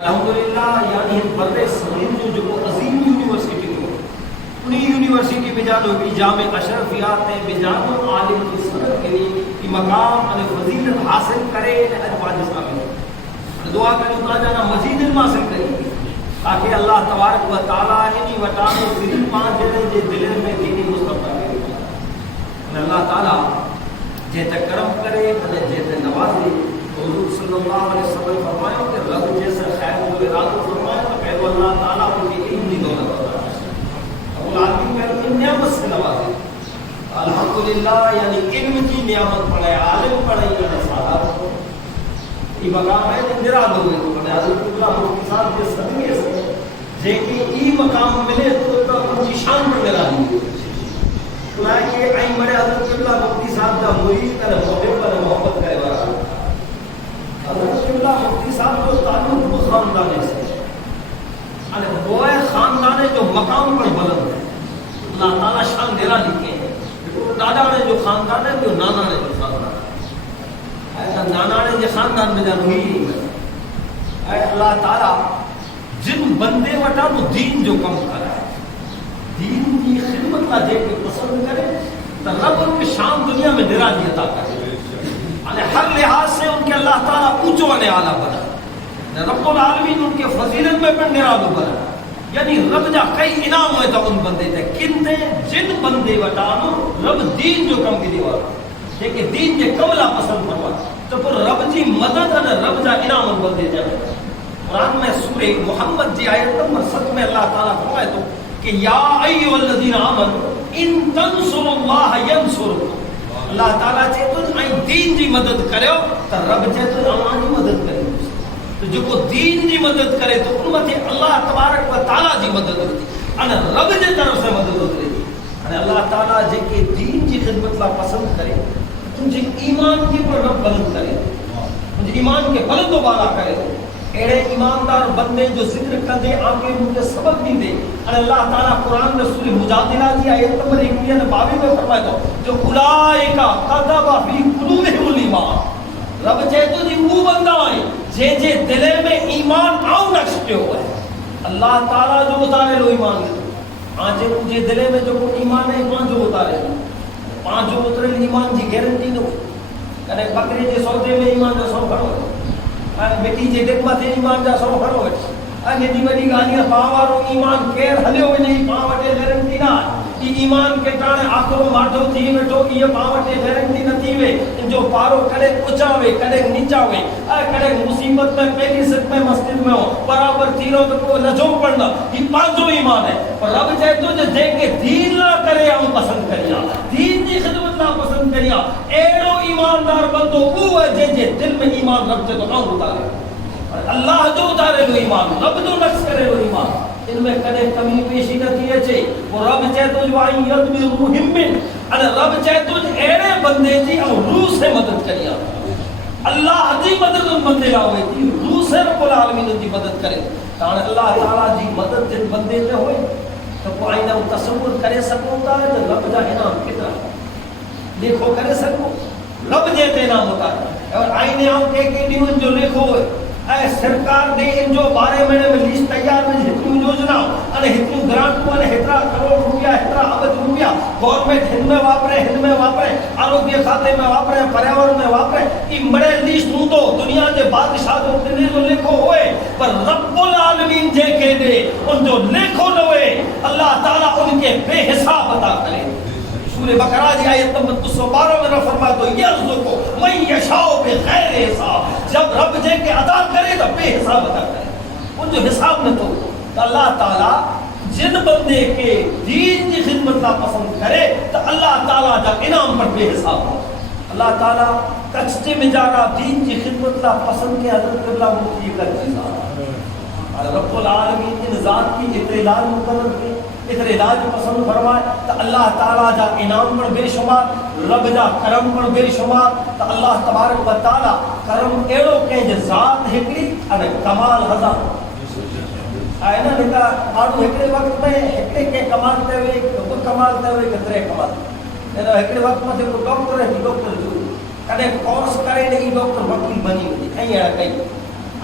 الحمدللہ یعنی بر صغیر جو عظیم یونیورسٹی کو انہی یونیورسٹی بجانو بھی جامع اشرفیات ہیں بجانو عالم کی صدر کے لیے کہ مقام اور فضیلت حاصل کرے اج واجب قابل دعا کریں تا جانا مزید علم حاصل کریں تاکہ اللہ تبارک و تعالی انہی وٹانو صرف پانچ جنے جے دلن میں دینی مصطفیٰ کرے اللہ تعالی جے تے کرم کرے جے تے نوازے حضور صلی اللہ علیہ وسلم فرمایا کہ رب جیسے خیر و ارادہ فرمایا تو پہلو اللہ تعالیٰ ان کی علم کی دولت ہوتا ہے اب العالمین پہلو ان نعمت سے نوازے الحمدللہ یعنی علم کی نعمت پڑھے عالم پڑھے یعنی سادہ یہ مقام ہے جن نراد ہوئے تو پڑھے حضرت اللہ کے ساتھ یہ صدقے سے جے کہ ای مقام ملے تو ان کی شان پر نرادی ہوئے خدای کہ آئی مرے حضرت اللہ مفتی صاحب دا مرید کرے محبت کرے بارا حضرت اللہ مفتی صاحب جو تعلق وہ خاندانے سے ہے وہ خاندان جو مقام پر بلند ہے اللہ تعالیٰ شان دیرا لکھے ہیں دادا نے جو خاندان ہے جو نانا نے جو خاندان ہے ایسا نانا نے جو خاندان میں جانو ہی اے اللہ تعالیٰ جن بندے وٹا تو دین جو کم کر ہے دین کی خدمت کا دے کے پسند کرے تو رب ان کے شان دنیا میں دیرا دی عطا کرے ہر لحاظ سے ان کے اللہ تعالیٰ اونچو نے اعلیٰ بنا رب العالمین ان کے فضیلت میں پر نرادو بنا یعنی رب جا کئی انعام ہوئے تھا ان بندے تھے کن تھے جن بندے وٹانو رب دین جو کم کی دیوار لیکن دین کے کملا پسند فرما تو پھر رب جی مدد ہے رب جا انعام ان بندے جائے قرآن میں سورہ محمد جی آیت نمبر 7 میں اللہ تعالیٰ فرمائے تو کہ یا ایھا الذین آمنوا ان تنصروا اللہ ینصرکم اللہ تعالیٰ چاہے تو دین جی مدد کرے تو رب چاہے تو امانی مدد کرے تو جو کو دین جی مدد کرے تو امت اللہ تبارک و تعالیٰ جی مدد ہوتی ان رب جی طرف سے مدد ہوتی ان اللہ تعالیٰ جے کہ دین جی خدمت لا پسند کرے ان جی ایمان کی پر رب بلند کرے ان جی ایمان کے بلند و بالا کرے اڑے ایماندار بندے جو ذکر کردے آنکھیں ان کے سبق بھی دے اور اللہ تعالیٰ قرآن میں سورہ مجادلہ کی آیت نمبر 22 میں فرمائے تو جو اولئک کذب فی قلوبہم الایمان رب چاہے تو جی وہ بندہ آئے جے جے دلے میں ایمان آؤ نقشتے ہوئے اللہ تعالیٰ جو اتارے لو ایمان کے آنجے مجھے دلے میں جو ایمان ہے ایمان جو اتارے لو پانچ جو اترے ایمان جی گارنٹی نو کہنے بکرے جے سودے میں ایمان جو سو کھڑو بیٹی جے ڈک متے ایمان جا سو کھڑو انہی دی وڈی گالیاں پاوارو ایمان کیر ہلیو نہیں پاوٹے گارنٹی نہ ایمان کے ٹانے آخرو ماٹو تھی ویٹو یہ پاوٹے گارنٹی نہ تھی وے جو پارو کڑے اچاوے کڑے نیچاوے کڑے مصیبت میں پہلی سٹ میں مسجد میں ہو برابر تیروں تو کو لجو پڑنا یہ پانچو ایمان ہے اور رب چاہے تو جے کے دین نہ کرے ہم پسند کریا دین دی خدمت نہ پسند کریا ایڑو ایماندار بندو وہ ہے جے جے دل میں ایمان رب چاہے تو نہ اتارے اللہ جو اتارے لو ایمان رب جو نقص کرے لو ایمان ان میں کدے کمی پیشی نہ کیے چھے وہ رب چاہے تو جو آئی ید میں مہمن رب چاہے تو ایڑے بندے جی اور روح سے مدد کریا اللہ جی مدد ان بندے لاؤے تھی روح سے رب العالمین ان کی مدد کرے تاں اللہ تعالیٰ جی مدد جن بندے سے ہوئے تو کو آئینہ تصور کرے سکوں تا ہے تو رب جا انعام کتنا دیکھو کرے سکوں رب جیتے انعام ہوتا ہے اور آئینے ہم کے دیون جو لکھو ہوئے اے سرکار دے ان جو بارے میں لیسٹ تیار میں ہتنی یوجنا ان ہتنی گرانٹ ان ہترا کروڑ روپیہ ہترا ابج روپیہ گورنمنٹ ہند میں واپرے آروگیہ کھاتے میں واپرے پریاورن میں واپرے یہ بڑے لیسٹ ہوں تو دنیا کے بادشاہ جو جو لکھو ہوئے پر رب العالمین جے کے دے ان جو لکھو نہ ہوئے اللہ تعالیٰ ان کے بے حساب عطا کرے سورہ بقرہ جی آیت نمبر 212 میں فرمایا تو یرزقو من یشاء بغیر حساب جب رب جے کے عطا کرے تو بے حساب عطا کرے ان جو حساب نہ تو اللہ تعالیٰ جن بندے کے دین کی خدمت نہ پسند کرے تو اللہ تعالیٰ جا انعام پر بے حساب ہو اللہ تعالیٰ کچھتے میں جانا دین کی خدمت نہ پسند کے حضرت قبلہ مفتی کر چیزا رب العالمین ان ذات کی اتعلاج مقرر کے اتر علاج پسند فرمائے تو اللہ تعالیٰ جا انعام پر بے شمار رب جا کرم پر بے شمار تو اللہ تبارک و تعالیٰ کرم ایڑو کے ذات ہکڑی اور کمال ہزار آئے نا لکھا آنو ہکڑے وقت میں ہکڑے کے کمالتے ہوئے کترے کمالتے ہکڑے وقت میں جو ڈاکٹر ہے ڈاکٹر جو کڑے کورس کرے نہیں ڈاکٹر وکیل بنی ہوئی کہیں ایڑا کہیں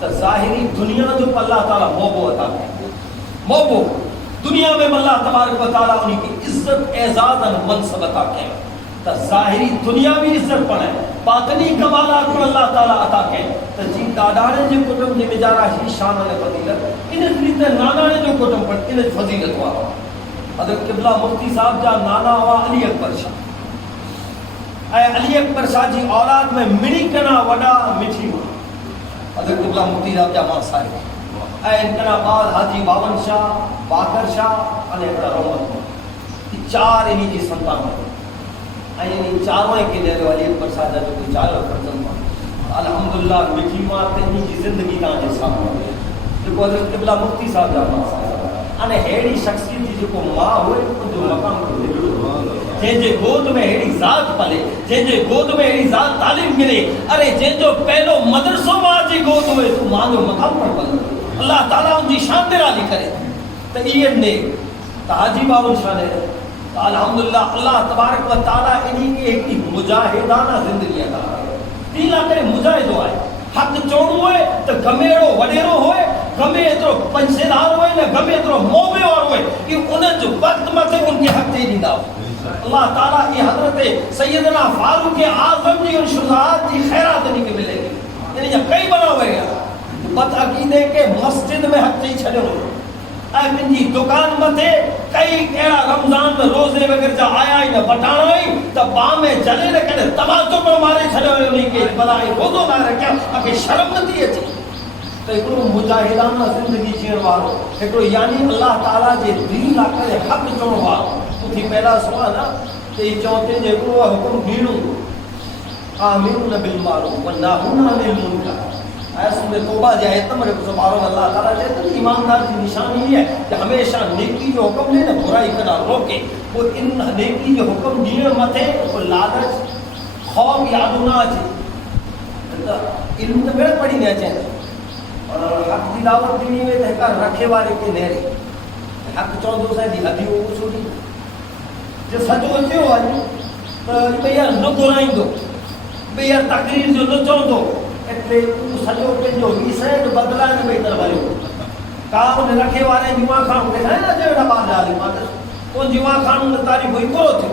تو ظاہری دنیا جو اللہ تعالیٰ موبو عطا کرے، موبو دنیا میں اللہ تبارک و تعالیٰ انہی کی عزت اعزاز اور منصب عطا کرے، تو ظاہری دنیا بھی عزت پڑے، باطنی کمالات کو اللہ تعالیٰ عطا کرے، تو جی دادانے جو کٹم جی مجارہ ہی شان و فضیلت انہیں فریتے نانانے جو کٹم پڑ انہیں فضیلت ہوا۔ حضرت قبلہ مفتی صاحب جا نانا ہوا علی اکبر شاہ، اے علی اکبر شاہ جی اولاد میں مڑی کنا وڈا مٹھی ہوا، حضرت قبلہ مفتی صاحب جا ماں صاحب، اے انکنا بعد حاجی باون شاہ، باکر شاہ، انہیں اکڑا رحمت ہوا، چار انہی جی سنتان ہوئے، یعنی چاروں کے لیے علی اکبر شاہ جو کوئی چاروں فرزند ہوا، الحمدللہ مٹھی ماں تنہی جی زندگی کا جو سامنے ہوئے، جو کو حضرت قبلہ مفتی صاحب جا ماں صاحب، انہیں ہیڑی شخصیت جی جو کو ماں ہوئے جو مقام کو دے جن جے گود میں ہیڑی ذات پلے، جن جے گود میں ہیڑی ذات تعلیم ملے، ارے جن جو پہلو مدرسوں ماں جی گود ہوئے تو ماں جو مقام پر پلے، اللہ تعالیٰ ان جی شان درالی کرے، تو یہ نے حاجی باون شاہ نے الحمدللہ اللہ تبارک و تعالیٰ انہی کی ایک مجاہدانہ زندگی عطا کرے، تیلا کرے مجاہد ہوئے، حق چون ہوئے تو گمیڑو وڈیرو ہوئے، گمے اترو پنچیدار ہوئے نہ گمے اترو موبے اور ہوئے کہ انہیں جو وقت مطے ان کے حق دے دیندہ ہو۔ اللہ تعالیٰ یہ حضرت سیدنا فاروق اعظم جی ان شجاعت کی خیرات نہیں کے ملے گی، یعنی جب کئی بنا ہوئے گا بد عقیدے کے مسجد میں حق نہیں چھڑے ہوئے، اے من جی دکان متے کئی ایڑا رمضان میں روزے وغیر جا آیا ہی نہ بٹانا ہی تو باں میں جلے نہ کہنے تماچوں پر مارے چھڑے ہوئے انہی کے بلائی روزوں نہ رکھیا اکے شرم نہ دیئے چاہیے، تو ایکڑو مجاہدانہ زندگی جیئر والو، ایکڑو یعنی اللہ تعالیٰ جے دین آکر حق چون والو، تو تھی پہلا سوال نا کہ یہ چونتے جے ایکڑو حکم دیڑوں آمین بالمعروف والناہون عن المنکر، ایسا میں توبہ جائے تم رب سبحانہ اللہ تعالیٰ جائے ایماندار کی نشانی یہ ہے کہ ہمیشہ نیکی جو حکم دے نا برائی کرنا روکے، وہ ان نیکی جو حکم دیئے متے وہ لالچ خوف یادو نہ آجے، علم تو میرے پڑھی نہیں چاہتے، اور حق دی دعوت دینی میں تحقیق رکھے والے کے نیرے حق چوندو سے دی حدی ہو چھوڑی جو سچو اچھے ہو آجی تو بھئیار نو گرائیں دو، بھئیار تقریر جو نو چوندو اتلے سجو پہ جو حصہ جو بدلہ نے بہتر بھائی ہو کام نے رکھے والے جوان خان کو دیکھا ہے نا جو ڈبا ڈالی مادر ان جوان خان نے تاریخ ہوئی کرو تھے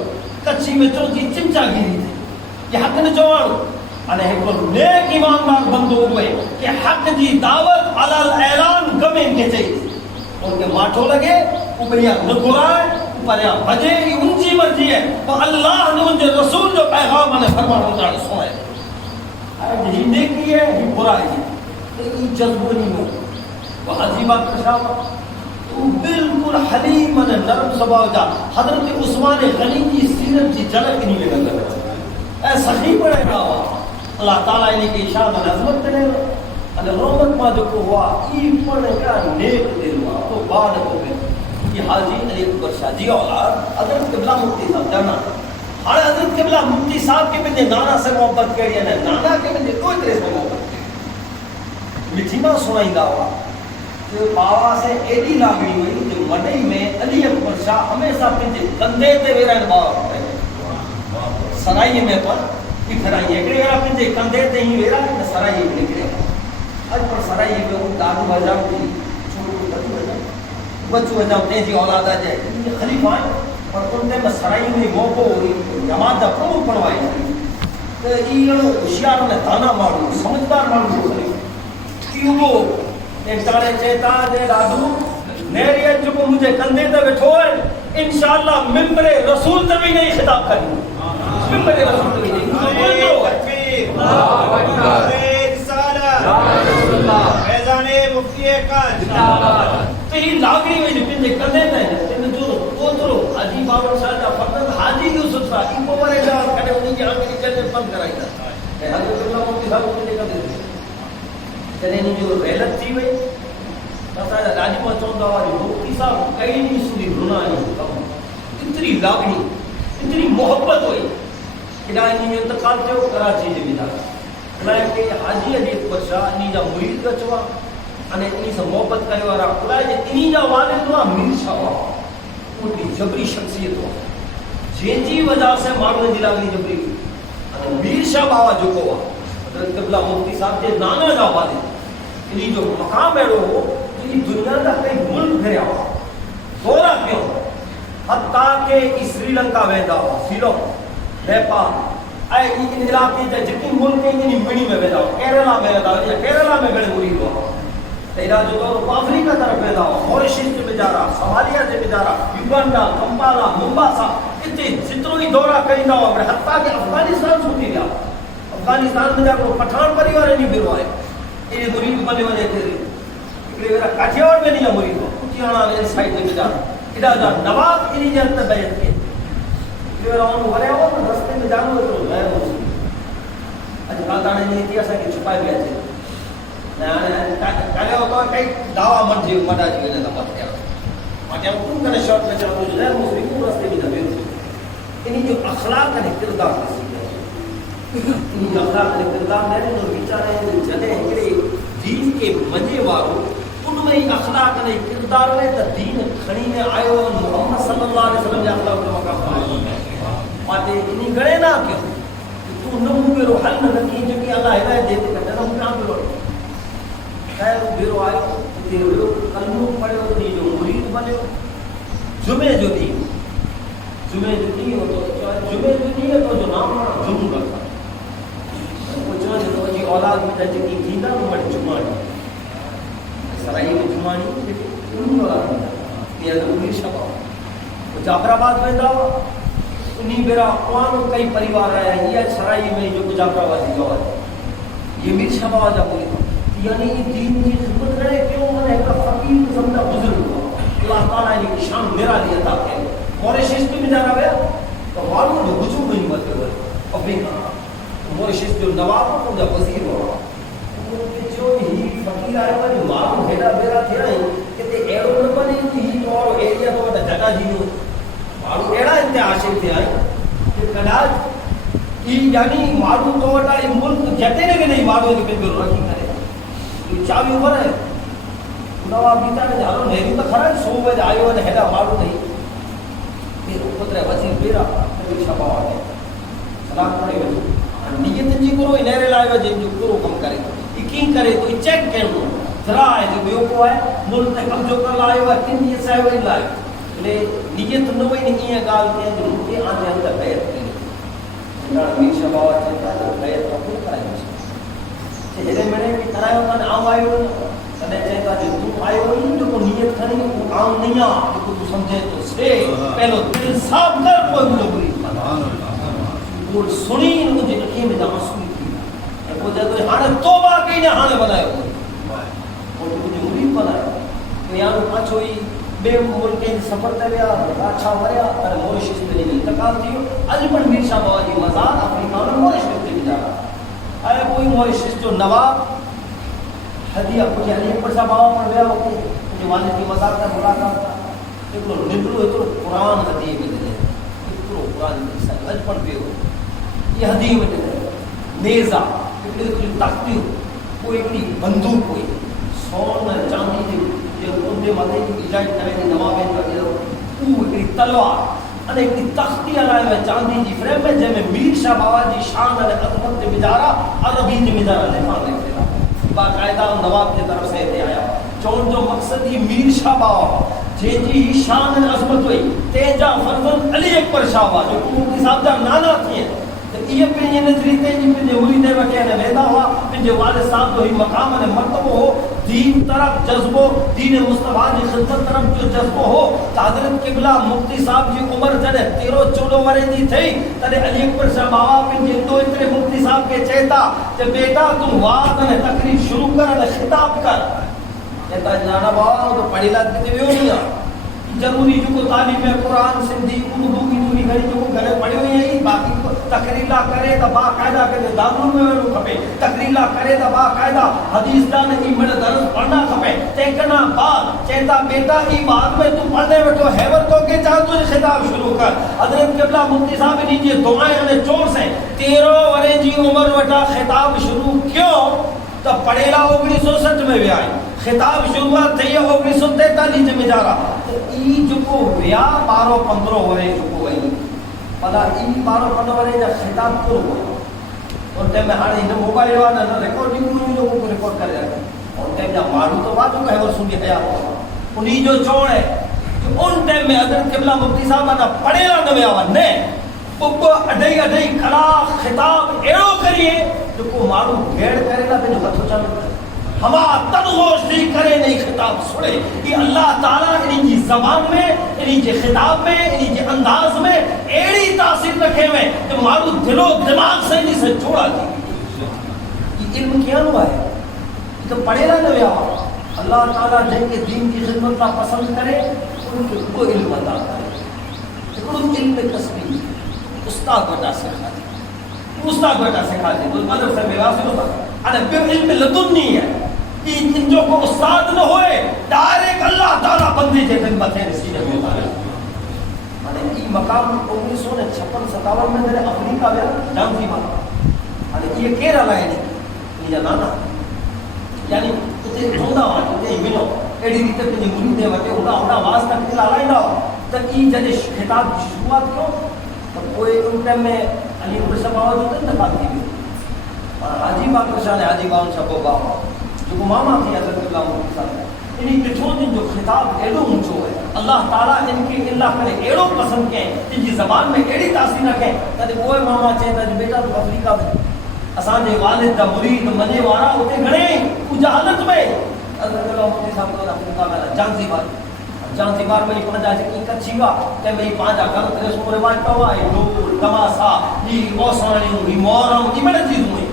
کچھی میں چونچی چمچا گیری تھے یہ حق نے جوانو انہیں ایک نیک ایماندار بندو ہوئے کہ حق جی دعوت علال اعلان گمیں کے چاہیے ان کے ماتھو لگے اوپریا نگرائے اوپریا بجے یہ ان کی مرضی ہے تو اللہ نے ان کے رسول جو پیغام انہیں فرمان ہوتا ہے سوئے یہ نیکی ہے یہ برائی ہے یہ جذبہ نہیں ہو وہ عجیبات کشاوہ تو بالکل حلیم نے نرم سباو جا حضرت عثمان غنی کی سیرت کی جلک نہیں لگا کر اے صحیح پڑے گا اللہ تعالیٰ انہیں کی اشارت اور عظمت کرے اور رومت ماں جو کو ہوا ای پڑے گا نیک دل ہوا تو بعد ہو گئے یہ حاجی علی اکبر شاہ جی اولاد حضرت قبلہ مفتی صاحب جانا اور حضرت قبلہ مفتی صاحب کے بندے نانا سے محبت کریے نا نانا کے بندے کوئی طرح سے محبت کریے مٹھی ماں سنائی دا ہوا جو باوا سے ایڈی لاگڑی ہوئی جو مڈئی میں علی اکبر شاہ ہمیشہ پنجے کندھے تے ویرا باوا سرائی میں پر پھرائی ہے کہ پنجے کندھے تے ہی ویرا سرائی میں نکلے اج پر سرائی میں وہ دادو بجاؤ کی چھوٹو بچو بجاؤ تے جی اولاد آ جائے یہ خلیفہ ہے اور ان میں سرائی میں موقع ہوئی جماعت دا پروموٹ پڑھوائی تو یہ ہوشیار نے دانا مارو سمجھدار مارو خلیفہ کیوں ایک سارے چیتا دے دادو نیریت جو کو مجھے کندھے تے بیٹھو ہے انشاءاللہ ممبر رسول تے بھی نہیں خطاب کریں ممبر رسول تے بھی نہیں فیضان مفتی کان تو یہ لاگڑی میں جو پنجے کندھے تے ہیں جو اوترو حاجی باون شاہ کا فرزند حاجی یوسف شاہ ان کو بڑے جواب کرے انہیں کی آنکھ چلے بند کرائی تھا حضرت اللہ مفتی صاحب کو لے کر دے جنہیں جو غیلت تھی وئی پتہ ہے راجی پہنچوں دا والی مفتی صاحب کئی نہیں سنی رونا نہیں اتنی لاگنی اتنی محبت ہوئی کہ انہیں انتقال تھے وہ کراچی جی ملا میں کہ حاجی علی اکبر شاہ انہیں جا مرید کا چوا انہیں انہیں سے محبت کرے اور اپلائے جی انہیں جا والد ہوا میر شاہ ہوا ان کی جبری شخصیت ہوا جن جی وجہ سے مارنے دی لاگنی جبری میر شاہ باوا جو کو ہوا حضرت قبلہ مفتی صاحب کے نانا جا والد انہی جو مقام اڑو ہو تو یہ دنیا کا کئی ملک پھریا ہو دورہ کیوں حتیٰ کہ سری لنکا ویدا ہو سیلم نیپال اے ان علاقے جا جتنی ملک ہیں انہی منی میں ویدا ہو کیرلا میں ویدا ہو یا کیرلا میں گڑے مرید ہو تیرا جو دور افریقہ طرف ویدا ہو موریشس سے بجارا سومالیہ سے بجارا یوگنڈا کمپالا ممباسا اتنے جتنوں ہی دورہ کریں ہو حتیٰ کہ افغانستان چھوٹی گیا افغانستان میں جا کر پٹھان پریوار نہیں پھرو ہے یہ مرید بنے والے تھے میرا کاٹھیاواڑ میں نہیں مرید ہو کٹیانا نے سائڈ میں بجارا ادا دا نواب انہی جانتا بیعت کے میرا انہوں ورے ہو رستے میں جانو ہے تو میں مسلم اچھا کاتانے نہیں تھی ایسا کہ چھپائے بھی آتے کہنے ہوتا ہے کئی دعویٰ مرد جیو مدہ جیو نے دمت کیا ماکہ ہم کن کنے شورت میں چاہتا ہوں غیر مسلم کو رستے میں دبیر انہی جو اخلاق کا کردار نصیب ہے انہی جو اخلاق کا کردار ہے جو بیچارے ہیں جنے ہکڑے دین کے مجھے وارو ان میں اخلاق نے کردار میں تا دین کھڑی میں آئے ہو محمد صلی اللہ علیہ وسلم یا اخلاق کے مقام آئے ماتے انہی گڑے نہ کیوں تو نمو بیرو حل نہ کی جو کہ اللہ ہدایت دیتے کرتے نمو کہاں بیرو خیر بیرو آئے ہو تیرے بیرو کلموں پڑے ہو نہیں جو مرید بنے ہو جمعہ جو دین ہو تو جمعہ جو دین ہے تو جو نام جمع رکھا وہ جو جو جی اولاد میں جا جکی تھیندہ وہ بڑی جمعہ سرائی میں جمعانی انہوں نے آرہا یہ امیر شبہ وہ جعفر آباد میں دعویٰ انہی بیرا قوانوں کئی پریوار رہا ہے یہ سرائی میں جو جعفر آبادی جواب ہے یہ امیر شبہ آجا پوری یعنی دین کی خدمت کرے کیوں میں ایک فقیر قسم کا بزرگ ہوا اللہ تعالیٰ نے شان میرا لیا تھا کہ موریشس میں جانا گیا تو معلوم جو ہجوم نہیں بتے ہوئے افریقہ موریشس جو نواب کو جب وزیر ہوا جو ہی فقیر آئے ہوئے جو معلوم ہیڈا بیرا تھے آئیں کہ تے ایڑو نہ بنے ہی تو اور ایریا تو بڑا جگہ جی ہو معلوم ایڑا انتے عاشق تھے آئیں کہ کلاج یعنی معلوم تو بڑا یہ ملک جتے نے کہ نہیں معلوم ہے کہ پھر بھی رکھی کرے چاوی اوپر ہے نواب بیتا نے جانو نہیں تو کھڑا ہے 100 بجے آئے ہوئے ہیڈا معلوم نہیں پھر پتر وزیر بیرا پھر شبہ آئے سلام پڑے ہوئے نیت جی کرو انہرے لائے ہوئے جن جو کرو کم کرے یقین کرے تو چیک کرو ذرا ہے جو بیو کو ہے ملک تے کم جو کر لائے ہوئے کن نیت سے ہوئے لائے لے نیت نوئی نہیں ہے گال کے اندر ان کے آنے اندر بیعت کریں جنہاں میر شبہ آئے چلتا ہے بیعت قبول کرائیں چہرے میرے بھی طرح ہوتا ہے عام آئے ہوئے کہنے چاہتا جو تم آئے ہوئی جو کو نیت کریں وہ عام نہیں آ جو کو تو سمجھے تو سے پہلو دل صاف کر کوئی ملو بری وہ سنی ان کو جن اکھیں میں جہاں سنی تھی وہ جب ہانے توبہ کی نے ہانے بنائے ہوئے وہ تو کچھ مرید بنائے تو یہاں پانچ ہوئی بے ملک کے سفر تے بیا اچھا وریا اور موریشس میں نہیں انتقال تھی اجمن میر شاہ بابا جی مزار افریقہ میں موریشس میں جا رہا ہے کوئی موریشس جو نواب ہدیہ کچھ علی پر صاحب بابا پر بیا ہوتے جو والد کی مزار کا ملاقات تھا ایک لوگ نبلو ہے تو قرآن ہدیہ میں دے ایک لوگ قرآن کی ساتھ اجمن بے ہو یہ ہدیہ میں دے نیزہ ایک تختی ہو وہ ایک بندوق ہوئی سون چاندی دی یہ اندے مدے کی اجازت کرے دی نوابیں جو وہ ایک تلوار اور ایک تختی علائے میں چاندی جی فریم میں جے میں میر شاہ بابا جی شان علی عظمت دے مجارہ عربی دے مجارہ لفان رکھتے تھا باقاعدہ نواب کی طرف سے دے آیا چون جو مقصد یہ میر شاہ بابا جے جی شان علی عظمت ہوئی تیجا فرزن علی اکبر شاہ بابا جو مفتی صاحب جا نانا تھی ہیں یہ پنجے نظری تے جی پنجے مرید وکے نے ویدا ہوا پنجے والد صاحب جو ہی مقام نے مرتبہ ہو دین طرف جذبو دین مصطفیٰ کی خدمت طرف جو جذبو ہو حضرت قبلہ مفتی صاحب جی عمر جڑے 13-14 ورے دی تھی تڑے علی اکبر صاحب بابا پنجے دو اتنے مفتی صاحب کے چہتا کہ بیٹا تم واعظ نے تقریر شروع کر نے خطاب کر کہتا جانا بابا تو پڑھی لات تے ویو نہیں ضروری جو کو تعلیم قرآن سندھی اردو کی دوری گھڑی جو کو گھر پڑھے ہوئے ہیں باقی تقریرہ کرے تا باقاعدہ کرے داروں میں ویلو کھپے تقریرہ کرے تا باقاعدہ حدیث دان کی مڑ درس پڑھنا کھپے تیکنا بعد چہتا بیٹا کی بعد میں تو پڑھنے بیٹھو ہیور تو کے چاہ تو خطاب شروع کر حضرت قبلہ مفتی صاحب نے یہ دعائیں ہمیں چور سے 13 ورے جی عمر وٹا خطاب شروع کیوں تو پڑھیلا 1960 میں بھی آئی خطاب شروعات تھی 1943 میں جا رہا تو ای جو کو ویا 12-15 ورے جو کو گئی پلا ای 12-15 ورے جا خطاب کرو گیا اور تے میں ہانے ان موبائل والا نہ ریکارڈنگ میں جو کو ریکارڈ کر جاتا اور ٹائم جا مارو تو واجو ہے ورسوں کی حیات انہی جو چوڑ ہے جو ان ٹائم میں حضرت قبلہ مفتی صاحب نہ پڑھے نہ نوے آوا نے وہ اڈئی اڈئی کھڑا خطاب ایڑو کریے جو کو مارو گھیڑ کرے گا پہ جو ہتھو چاہے ہما تنغوش نہیں کرے نہیں خطاب سنے کہ اللہ تعالیٰ انہی کی زبان میں انہی کے خطاب میں انہی کے انداز میں ایڑی تاثیر رکھے ہوئے کہ مارو دل و دماغ سے انہی سے جوڑا دی یہ علم کیا ہوا ہے یہ تو پڑھے نہ نوے آوا اللہ تعالیٰ جن کے دین کی خدمت کا پسند کرے ان کے وہ علم عطا کرے ان علم کسبی استاد بیٹا سکھا دی استاد بیٹا سکھا دی تو مدرسے میں واضح ہوتا ہے بے علم لدنی ہے کہ ان جو کو استاد نہ ہوئے ڈائریکٹ اللہ تعالیٰ بندی کے خدمت ہے نسینے میں ہوتا ہے یہ مقام 1956-57 میں میرے افریقہ میں جانتی بات یہ کیرالہ ہے نہیں یہ نانا یعنی تے ڈھونڈا ہوا تے ملو ایڈی ریتے تے مرید دے وٹے ہونا ہونا آواز تک دل آلائی نہ ہو تک یہ جدے خطاب کی شروعات کیوں تو کوئی ان ٹائم میں علی قرآن صاحب آواز ہوتے ہیں دفعات کی بھی اور حاجی باق رشان ہے حاجی باق صاحب بابا جو ماما تھی حضرت اللہ مفتی صاحب انہی پچھوں دن جو خطاب ایڈو اونچو ہے اللہ تعالیٰ ان کے اللہ کرے ایڈو پسند کہیں جن کی زبان میں ایڈی تاثیر نہ کہیں تاکہ کوئی ماما چاہتا ہے بیٹا تو افریقہ میں اسان دے والد دا مرید منے وارا ہوتے گھڑے وہ جہالت میں حضرت اللہ مفتی صاحب کو افریقہ میں جانزی بار میں پنجا جائے کہ کچھی وا کہ میں پانچا غلط رسم و رواج پوا ہے ڈول تماسا یہ اوسانیوں یہ محرم یہ بڑے چیز ہوئی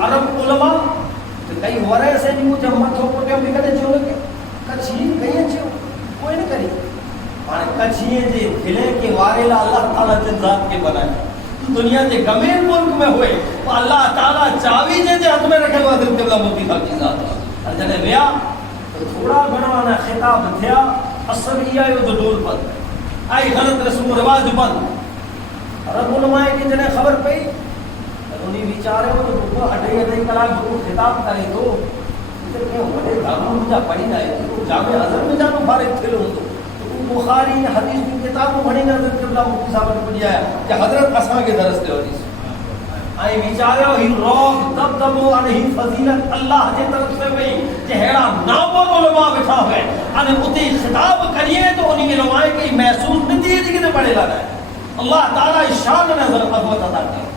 عرب علماء کئی ورے سے نہیں مجھے متھوں کو ٹیم بھی کرے چھو لگے کچھی کہیں چھو کوئی نہیں کری کچھیے جے دلے کے وارے لا اللہ تعالیٰ جن ذات کے بنائے دنیا کے گمین ملک میں ہوئے تو اللہ تعالیٰ چاوی جے ہاتھ میں رکھے ہوا حضرت قبلہ مفتی صاحب کی ذات اور جنے ویا تو تھوڑا گھنا خطاب تھیا اثر یہ آئے تو ڈول بند آئی غلط رسم و رواج بند عرب علماء کی جنہیں خبر پئی انہی بیچارے ہو تو وہ اڈھائی کلاک جو خطاب کرے تو اسے کیوں بڑے دھاروں مجھا پڑھی نہ ہے تو جامع حضر میں جانو فارغ تھے لوں تو بخاری نے حدیث کی کتاب کو پڑھی نہ حضرت قبلہ مفتی صاحب نے پڑھیا ہے کہ حضرت اساں کے درس دے حدیث آئی بیچارے ہو ہی روک دب دبو انہی فضیلت اللہ کے طرف سے ہوئی کہ ہیڑا نامور علماء بٹھا ہوئے انہیں اتی خطاب کریے تو انہی علماء کی محسوس نہیں ہے کہ پڑھے لانا ہے اللہ تعالیٰ شان نے نظر قدوت عطا کی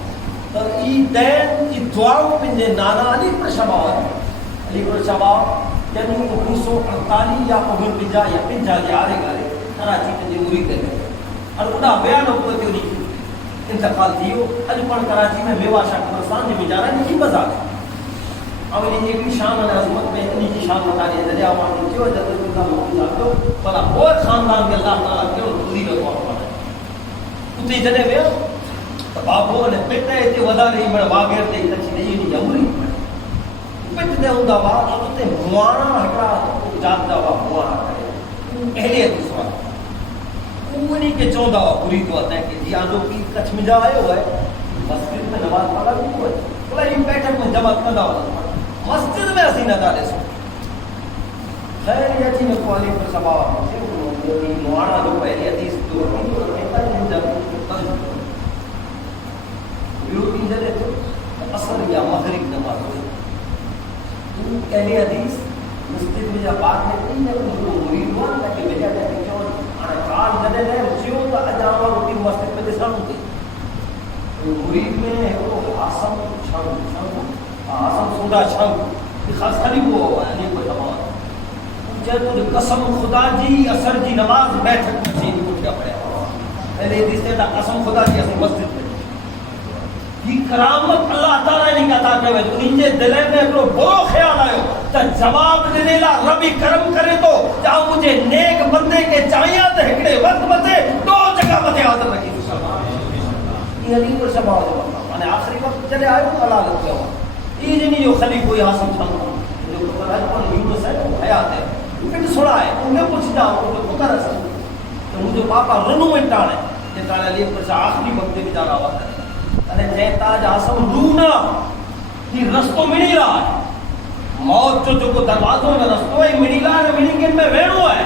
تو ای دین ای دعاوں پنجے نانا علی پر شباوت علی پر شباوت یعنی 1948 یا 49 یا 50 یارے گارے کراچی پنجے مرید دے گئے اور ادا بیان ہوتے تھے انہی انتقال دیو اج پر کراچی میں میوہ شاہ قبرستان جو بیچارہ نہیں کی بزا ہے اب انہی ایک شان علی عظمت میں انہی کی شان بتا رہی ہے دریا مانگی جو حضرت اللہ مفتی صاحب کو بلا بہت خاندان کے اللہ تعالیٰ کے اور دوری لگوا ہوا ہے اتی جنے میں بابو نے پٹے تے ودا نہیں بڑا واگیر تے کچھ نہیں نہیں جمری پٹ دے ہوندا وا تے موانا ہٹا جاتا وا موانا کرے اہلیت سوال انہی کے چوندا پوری تو آتا ہے کہ جی آجو کی کچھ میں جا آئے ہوئے مسجد میں نماز پڑھا بھی ہوئے بلا یہ بیٹھک میں جماعت کھندا ہوا مسجد میں اسی نہ ڈالے سو خیر یہ چیز کو علی پر سباب موانا جو پہلی حدیث جو کہتا ہے جب یورپی جلے تو اثر یا مغرب نماز ہوئی اہلی حدیث مسجد میں جب بات ہے نہیں ہے تو مرید ہوا تاکہ وجہ جاتی کیوں آنا کال جلے لے اچھیوں تا اجاما روٹی مسجد میں جسان ہوتی مرید میں ہے وہ آسم چھنگ آسم سودا چھنگ یہ خاص خالی وہ علی کو تمام جب تو قسم خدا جی اثر جی نماز بیٹھک میں چیز اٹھا پڑے پہلے حدیث نے تا قسم خدا جی اثر مسجد میں یہ کرامت اللہ تعالیٰ نے کہتا کہ وہ انجے دلے میں اکلو برو خیال آئے تا جواب دینے لا ربی کرم کرے تو جہاں مجھے نیک بندے کے چاہیاں تے ہکڑے وقت بتے دو جگہ بتے حاضر رکھی یہ علی پر شبہ ہو جاتا میں آخری وقت چلے آئے تو اللہ لگ جاؤ یہ جنہی جو خلیق کوئی حاصل چھنگا جو قرآن پر یونس ہے وہ حیات ہے پھر سڑا ہے انہیں پوچھ جاؤ ان کو پتہ رسل تو مجھے پاپا رنو میں ٹانے یہ ٹانے علی پر شاہ آخری وقت بھی جانا ہوا کرے ارے جہتا جاسم رونا یہ رستوں مڑی رہا ہے موت جو کو دروازوں میں رستوں ہے مڑی رہا ہے مڑی کے میں ویڑو ہے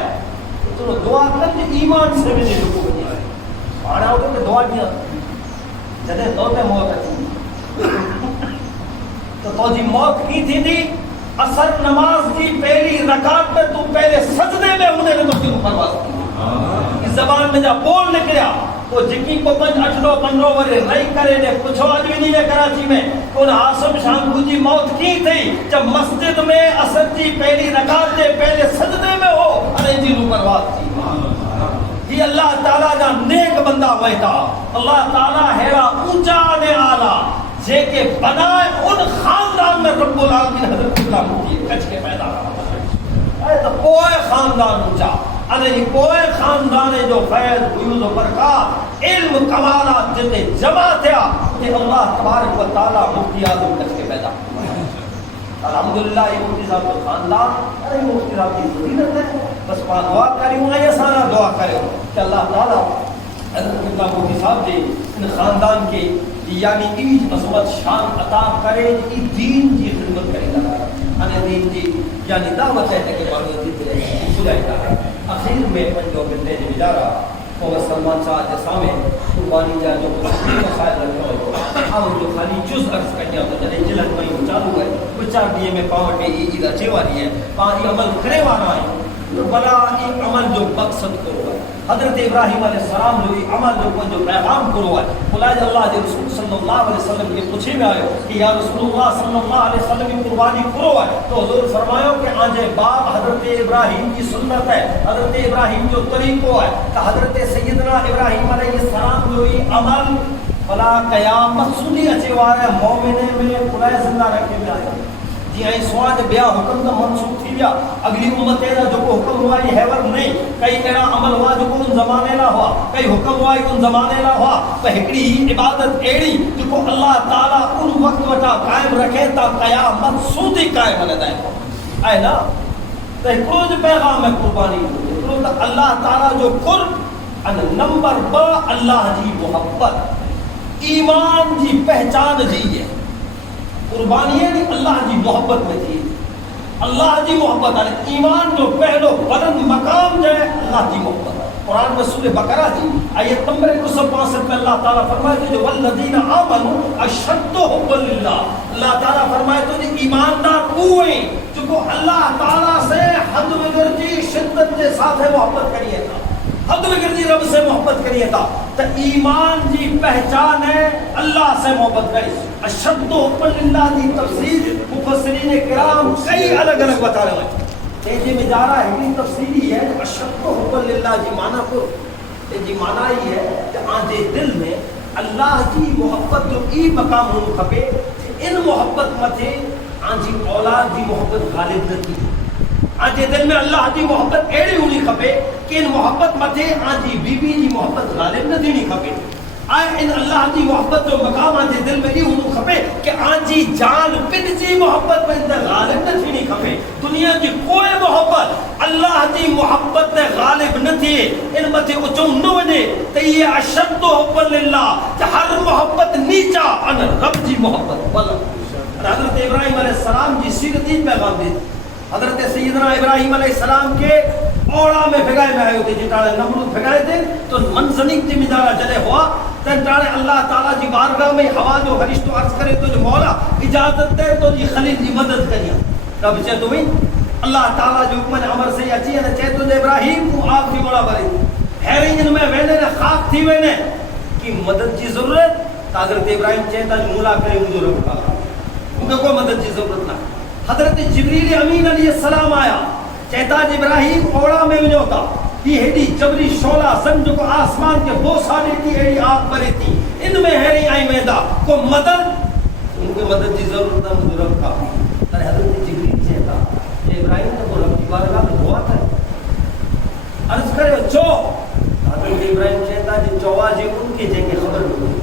تو دعا کر کہ ایمان سے مجھے رکو بنی آئے آنا ہوتا کہ دعا دیا جدے دو تے موت ہے تو جی موت کی تھی اثر نماز کی پہلی رکعت میں تو پہلے سجدے میں ہونے نے مسجد میں پرواز کی اس زبان میں جا بول نکلیا وہ جکی کو 5-8-15 ورے رہی کرے نے کچھ اجوینی نے کراچی میں ان عاصم شانگو جی موت کی تھی جب مسجد میں اثر جی پہلی رکعت دے پہلے سجدے میں ہو ارے جی رو پرواز تھی یہ اللہ تعالیٰ جا نیک بندہ ویتا اللہ تعالیٰ ہیرا اونچا نے آلہ جے کے بنائے ان خاندان میں رب العالمین حضرت اللہ مفتی کچھ کے پیدا رہا ہے تو کوئی خاندان اونچا ارے کوئی خاندان جو فیض فیوز و برکات علم کمالات جتے جمع تھیا کہ اللہ تبارک و تعالیٰ مفتی اعظم کچھ کے پیدا الحمدللہ یہ مفتی صاحب کا خاندان ارے مفتی صاحب کی فضیلت ہے بس پاس دعا کری ہوں یا سارا دعا کرے کہ اللہ تعالیٰ حضرت اللہ مفتی صاحب دے ان خاندان کے یعنی ایج عظمت شان عطا کرے ای دین کی خدمت کرے گا انے دین کی یعنی دعوت ہے کہ معلومات دی خدای تعالی اخیر میں پنجو بندے نے بجارا وہ سلمان شاہ کے سامنے قربانی جا جو مسائل رکھا ہو اب جو خالی جز عرض کریا تو جنے جلن میں چالو ہے وہ 4 دیے میں پاؤں کے ای دا چیواری ہے پانی عمل کرے والا ہے بلا ای عمل جو مقصد کرو ہے حضرت ابراہیم علیہ السلام جو عمل جو پیغام کرو ہے خدای اللہ کے رسول صلی اللہ علیہ وسلم کے پوچھے میں آئے کہ یا رسول اللہ صلی اللہ علیہ وسلم کی قربانی کرو ہے تو حضور فرمایا کہ آنجے باپ حضرت ابراہیم کی سنت ہے حضرت ابراہیم جو طریقہ ہے کہ حضرت سیدنا ابراہیم علیہ السلام جو عمل بلا قیامت سنی اچے وارے مومنے میں خدای زندہ رکھے میں آئے جی آئی سواج بیا حکم دا منسوخ تھی بیا اگلی امت ایرا جو کو حکم ہوا یہ حیور نہیں کئی ایرا عمل ہوا جو کو ان زمانے نہ ہوا کئی حکم ہوا ان زمانے نہ ہوا پہکڑی ہی عبادت ایڑی جو کو اللہ تعالیٰ ان وقت وٹا قائم رکھے تا قیامت سودی قائم لگتا ہے آئے نا تو ایک پیغام ہے قربانی اللہ تعالیٰ جو قرب نمبر 2 اللہ جی محبت ایمان جی پہچان جی ہے قربانی ہے اللہ جی محبت میں تھی اللہ جی محبت ہے ایمان جو پہلو بلند مقام جائے اللہ جی محبت قرآن میں سورہ بقرہ جی آیت نمبر 165 میں اللہ تعالیٰ فرمائے کہ جو والذین آمنوا اشد حبا للہ اللہ تعالیٰ فرمائے تو جی ایماندار ہوئے جو کو اللہ تعالیٰ سے حد وگرجی شدت کے ساتھ محبت کریے تھا حد وگرجی رب سے محبت کریے تھا تو ایمان جی پہچان ہے اللہ سے محبت کری اشد حبا للہ دی تفسیر مفسرین کرام کئی الگ الگ بتا رہے ہیں تیجی میں جا رہا ہے یہ تفسیری ہے اشد حبا للہ جی معنی کو جی معنی ہی ہے کہ آنجے دل میں اللہ جی محبت جو ای مقام ہوں کھپے ان محبت متھے آنجی اولاد جی محبت غالب نہ تھی آنجے دل میں اللہ جی محبت ایڑی ہونی کھپے کہ ان محبت متھے آنجی بی بی جی محبت غالب نہ دینی کھپے آئے ان اللہ جی محبت جو مقام آنجے دل میں نہیں ہونو کھپے کہ آنجی جان پن جی محبت میں اندر غالب نہ تھینی کھپے دنیا جی کوئی محبت اللہ جی محبت غالب نہ تھی ان متھے اچھوں نہ وجے تو یہ اشد حبا للہ کہ ہر محبت نیچا ان رب جی محبت حضرت ابراہیم علیہ السلام جی سیرت ہی پیغام دی حضرت سیدنا ابراہیم علیہ السلام کے اوڑا میں بھگائے میں آئے ہوتے جتاڑے نمرود بھگائے تھے تو منزنک جی مدارہ جلے ہوا تنٹاڑے اللہ تعالیٰ جی بارگاہ میں ہوا جو فرشتوں عرض کرے تو جو مولا اجازت دے تو جی خلیل جی مدد کریا رب چاہے تمہیں اللہ تعالیٰ جو حکمت عمر سے اچھی ہے چاہے تو ابراہیم کو آپ کی مولا بھرے حیرین جن میں وینے نے خاک تھی وینے کی مدد جی ضرورت حضرت ابراہیم چاہتا جو مولا کرے مجھے رب کا انہیں کوئی مدد جی ضرورت نہ حضرت جبریل امین علیہ السلام آیا چہتا ابراہیم اوڑا میں نہیں ہوتا یہ ہیڈی جبری شولہ سنجو کو آسمان کے بو ساڑے تھی ہیڈی آگ بری تھی ان میں ہیری آئی میدہ کو مدد ان کو مدد جی ضرورت نہ مجھے رب کا پر حضرت جبریل چہتا ابراہیم نے کو رب کی بارگاہ میں دعا ہے عرض کرے چو حضرت ابراہیم چہتا جی چواجے ان کے جے کے خبر ہوئی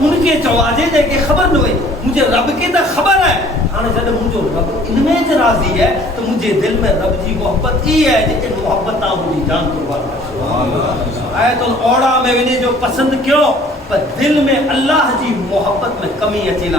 ان کے چواجے جے کے خبر ہوئی مجھے رب کی تا خبر ہے آنے جب مجھے رب ان میں راضی ہے تو مجھے دل میں رب جی محبت ہی ہے جن محبت مجھے جان قربان آئے تو اوڑا میں بھی جو پسند کیوں پر دل میں اللہ جی محبت میں کمی اچی لا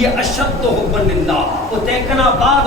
یہ اشد حب للہ وہ تنهن بعد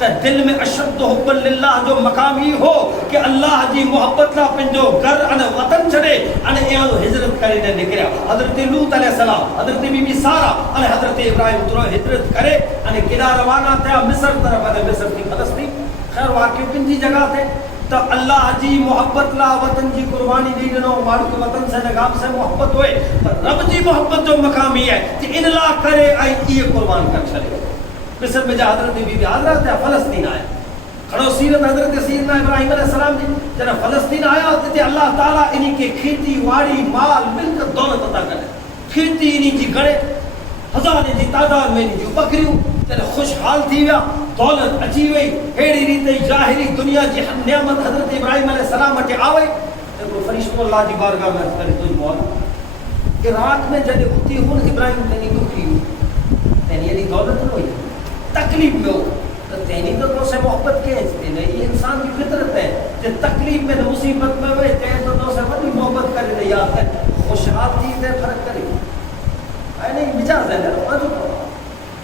تے دل میں اشد حب للہ جو مقام ہی ہو کہ اللہ جی محبت لا پنجو گھر ان وطن چھڏے ان ایو ہجرت کرے نے نکریا حضرت لوط علیہ السلام حضرت بی بی سارا ان حضرت ابراہیم تو ہجرت کرے ان کیڑا روانہ تھا مصر طرف ان مصر کی فلسطین خیر واقعی پنجی جگہ تھے تو اللہ جی محبت لا وطن جی قربانی دی ڈنو مالک وطن سے نگام سے محبت ہوئے پر رب جی محبت جو مقام ہی ہے کہ ان لا کرے آئی یہ قربان کر چلے مصر میں جا حضرت بی بی حضرت فلسطین آئے کھڑو سیرت حضرت سیدنا ابراہیم علیہ السلام جی جنا فلسطین آیا تے اللہ تعالیٰ انہی کے کھیتی واڑی مال ملک دولت عطا کرے کھیتی انہی جی گھڑے ہزارے جی تعداد میں انہی جو بکریوں تے خوشحال تھی ویا دولت اچھی وئی ہیڑی ریتے ظاہری دنیا جی نعمت حضرت ابراہیم علیہ السلام اٹھے آوے تو فرشتوں اللہ جی بارگاہ میں کرے تو مولا عراق میں جڑے ہوتی ہون ابراہیم تنی دکھی ہو تنی یعنی دولت نہ ہوئی تکلیف میں ہو تو تنی تو سے محبت کے ہیں نہیں انسان کی فطرت ہے کہ تکلیف میں مصیبت میں ہوئے تو سے بڑی محبت کرے نہیں یاد ہے خوشحال تھی تے فرق کرے اے نہیں مجاز ہے نا جو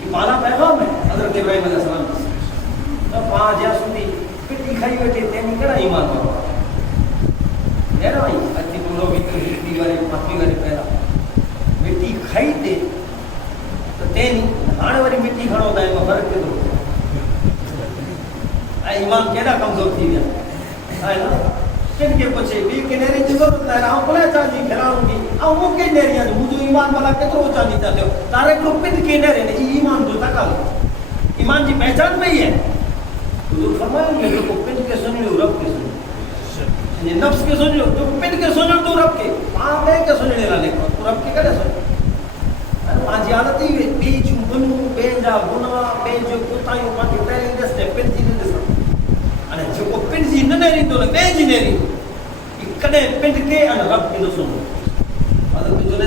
یہ مانا پیغام ہے حضرت ابراہیم علیہ السلام کی پانچ یا سنی پٹی کھائی بیٹھے تینی کڑا ایمان بابا لے رہا ہی اچھی بولو بیٹی مٹی والے مٹی والے پیدا مٹی کھائی دے تو تینی آنے والی مٹی کھڑا ہوتا ہے فرق کے دو ایمان کیڑا کمزور تھی گیا ہے نا کن کے پچھے بھی کنیری چیزوں ہوتا ہے رہا ہوں پلے چاہتی کھلاؤں گی وہ کنیری ہیں مجھے ایمان والا کترو چاہتی چاہتے ہو تارے کو پن کنیری نے ایمان جو تکا لو ایمان جی پہچان میں ہی ہے حضور فرمایا یہ جو پن کے سنی لو رب کے سنی یہ نفس کے سنی لو جو پن کے سنی تو رب کے وہاں میں کے سنی لینا لے تو رب کے کڑے سنی وہاں جی عادت ہی بیچ بنو بینجا بنا بینجو کتائیوں پاکی پہلے دستے پن جی نے دستا અને જો કો પિંડ જી ન નેરી તો બે જી નેરી ઈ કડે પિંડ કે અને રબ કે સુનો અદર તો જોને